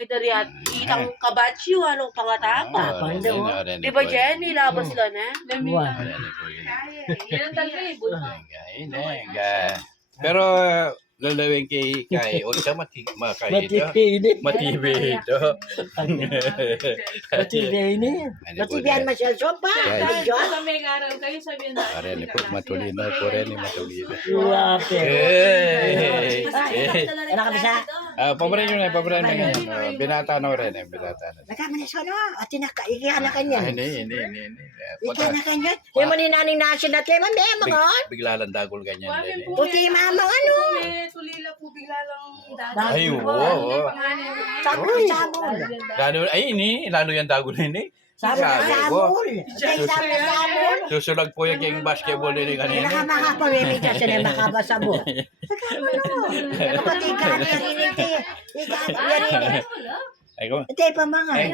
Dariat itang kabatsyo ano pangatapa. Tapang daw. Di ba Jenny, laban sila na? Wah. Yan talaga eh, Pero lalawin kay o siya makay ito. Matipid. Matibay ito. Matipid ini. Matibihan masyal sopa. Guys. Diyan. Sa may araw kayo sabihin na. Are ni po matulino po rin ni matulino. Wape. Eh. Anak ka bisa? Paborin yun eh, paborin na ganyan. Binata na rin eh, binata na. Nagkama na sono. At ikihan kanya. Hindi. Ikihan na kanya. Yung mo ni naning nasin natin. Mami, mga. Bigla lang dagol ganyan din. Puti mama ano. Tulila po bigla lang Ay, oo. Sabol. Lalo yan dagol ini. Sabol. Susulag po yung basketball din kanina. Pinakamakapalimig ka siya na makabasabot. Kapatid ka niya rin ito. Ikaw niya rin. Ay ko. Ito pa mga. Ay,